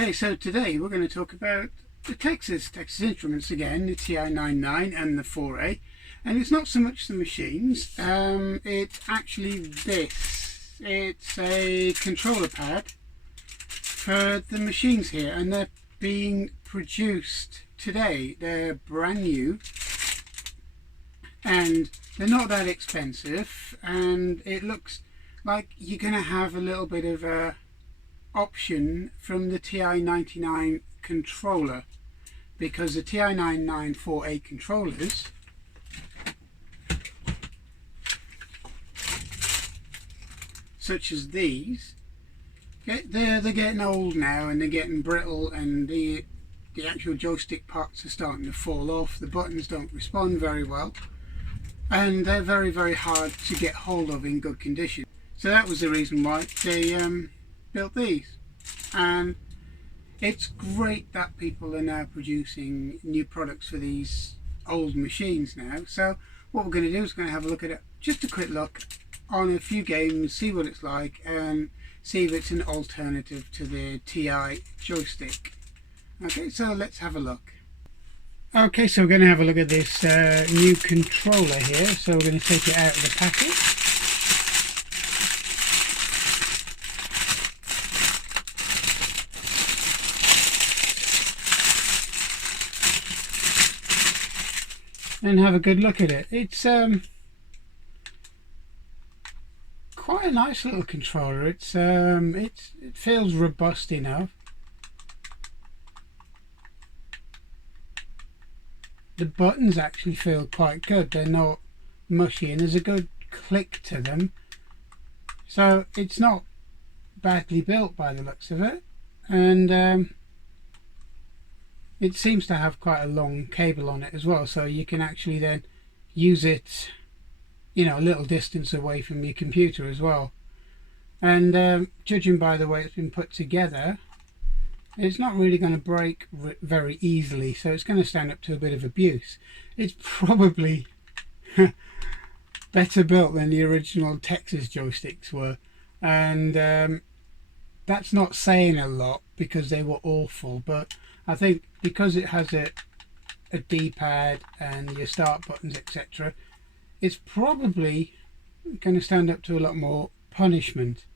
Okay, so today we're going to talk about the Texas Instruments again, the TI99 and the 4A. And it's not so much the machines, it's actually this. It's a controller pad for the machines here, and they're being produced today. They're brand new and they're not that expensive, and it looks like you're going to have a little bit of a option from the TI99 controller, because the TI99 4A controllers such as these, they're getting old now, and they're getting brittle, and the actual joystick parts are starting to fall off. The buttons don't respond very well, and they're very hard to get hold of in good condition. So that was the reason why they built these. And it's great that people are now producing new products for these old machines now. So what we're going to do is going to have a look at it, just a quick look on a few games, see what it's like, and see if it's an alternative to the TI joystick. Okay, so let's have a look. Okay, so we're going to have a look at this new controller here. So we're going to take it out of the package. And have a good look at it. It's quite a nice little controller. It feels robust enough. The buttons actually feel quite good. They're not mushy, and there's a good click to them. So it's not badly built by the looks of it. And it seems to have quite a long cable on it as well, so you can actually then use it, you know, a little distance away from your computer as well. And judging by the way it's been put together, it's not really going to break very easily, so it's going to stand up to a bit of abuse. It's probably better built than the original Texas joysticks were, and that's not saying a lot because they were awful, but I think because it has a D-pad and your start buttons, etc., it's probably going to stand up to a lot more punishment.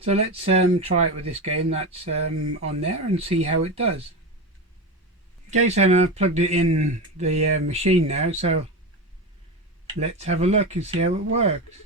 So let's try it with this game that's on there and see how it does. Okay, so now I've plugged it in the machine now, so let's have a look and see how it works.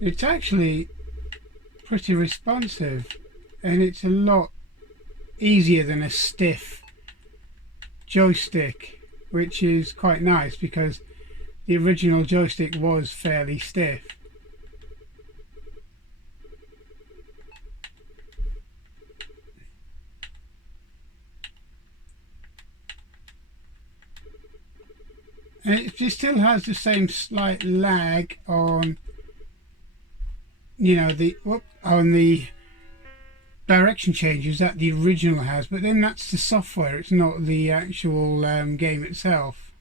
It's actually pretty responsive, and it's a lot easier than a stiff joystick, which is quite nice because the original joystick was fairly stiff. And it still has the same slight lag on, you know, on the direction changes that the original has, but then that's the software, it's not the actual game itself.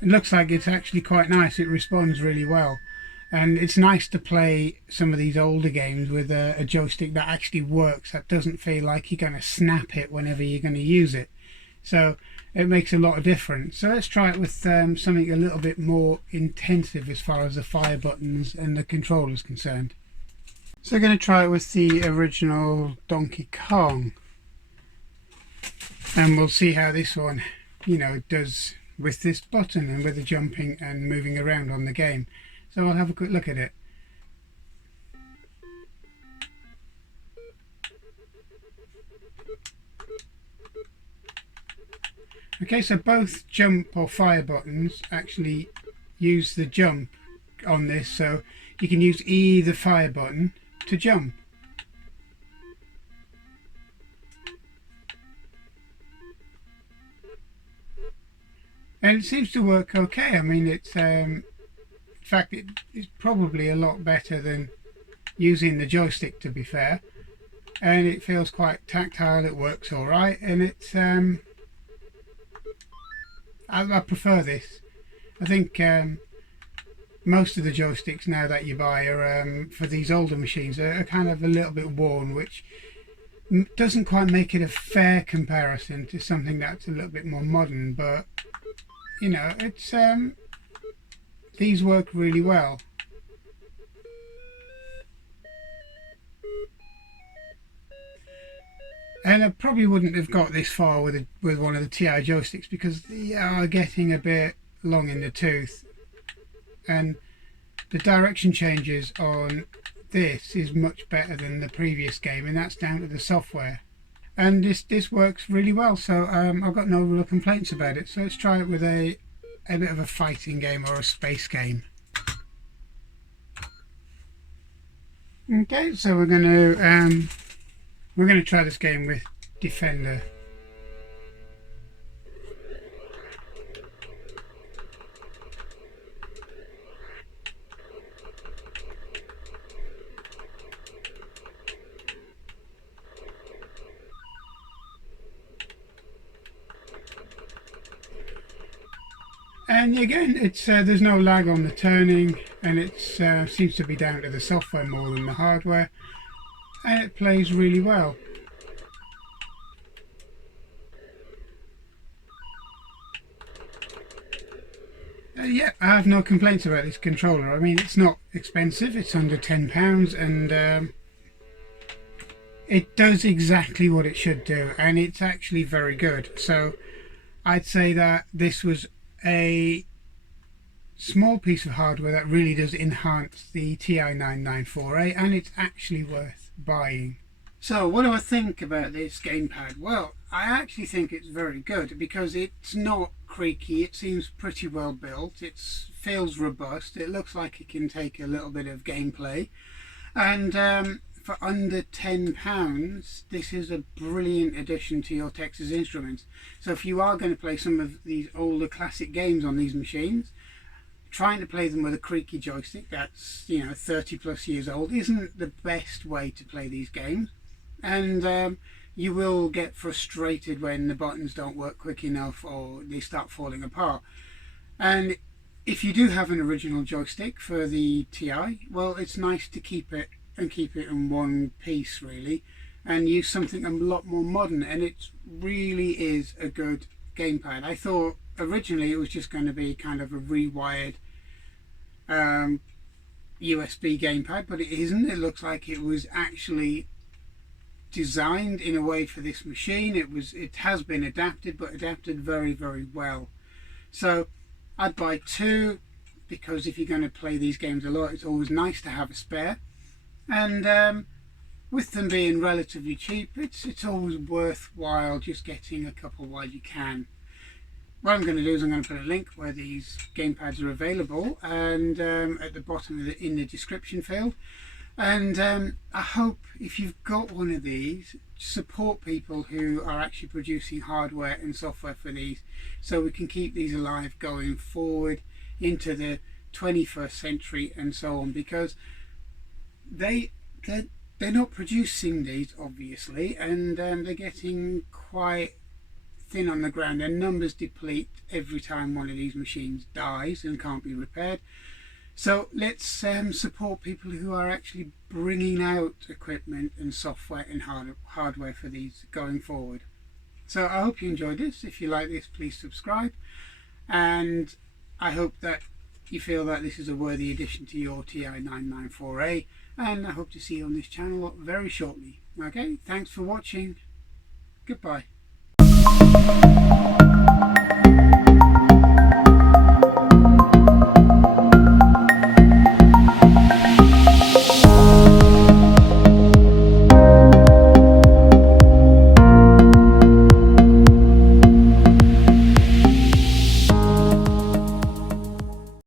It looks like it's actually quite nice. It responds really well, and it's nice to play some of these older games with a joystick that actually works, that doesn't feel like you're going to snap it whenever you're going to use it. So it makes a lot of difference. So let's try it with something a little bit more intensive as far as the fire buttons and the controller is concerned. So I'm going to try it with the original Donkey Kong, and we'll see how this one, you know, does with this button and with the jumping and moving around on the game. So I'll have a quick look at it. Okay, so both jump or fire buttons actually use the jump on this, so you can use either fire button to jump. And it seems to work okay. I mean, it's in fact it's probably a lot better than using the joystick, to be fair, and it feels quite tactile. It works all right, and it's I prefer this. I think most of the joysticks now that you buy are for these older machines are kind of a little bit worn, which doesn't quite make it a fair comparison to something that's a little bit more modern. But you know, it's these work really well. And I probably wouldn't have got this far with one of the TI joysticks because they are getting a bit long in the tooth, and the direction changes on this is much better than the previous game, and that's down to the software. And this works really well, so I've got no real complaints about it. So let's try it with a bit of a fighting game or a space game. Okay, so we're going to try this game with Defender. And again, it's there's no lag on the turning, and it seems to be down to the software more than the hardware, and it plays really well. Yeah, I have no complaints about this controller. I mean, it's not expensive, it's under £10, and it does exactly what it should do, and it's actually very good. So I'd say that this was a small piece of hardware that really does enhance the TI99 4A, and it's actually worth buying. So what do I think about this gamepad? Well, I actually think it's very good because it's not creaky, it seems pretty well built, it feels robust, it looks like it can take a little bit of gameplay, and for under £10 this is a brilliant addition to your Texas Instruments. So if you are going to play some of these older classic games on these machines, trying to play them with a creaky joystick that's 30 plus years old isn't the best way to play these games, and you will get frustrated when the buttons don't work quick enough or they start falling apart. And if you do have an original joystick for the TI, well, it's nice to keep it in one piece really, and use something a lot more modern, and it really is a good gamepad. I thought originally it was just going to be kind of a rewired USB gamepad, but it isn't. It looks like it was actually designed in a way for this machine. It has been adapted, but adapted very, very well. So I'd buy two, because if you're going to play these games a lot, it's always nice to have a spare. And with them being relatively cheap, it's always worthwhile just getting a couple while you can. What I'm going to do is I'm going to put a link where these gamepads are available, and at the bottom in the description field. And I hope if you've got one of these, support people who are actually producing hardware and software for these, so we can keep these alive going forward into the 21st century and so on, because they're not producing these obviously, and they're getting quite thin on the ground. Their numbers deplete every time one of these machines dies and can't be repaired. So let's support people who are actually bringing out equipment and software and hardware for these going forward. So I hope you enjoyed this. If you like this, please subscribe, and I hope that you feel that this is a worthy addition to your TI99 4A, and I hope to see you on this channel very shortly. Okay, thanks for watching. Goodbye.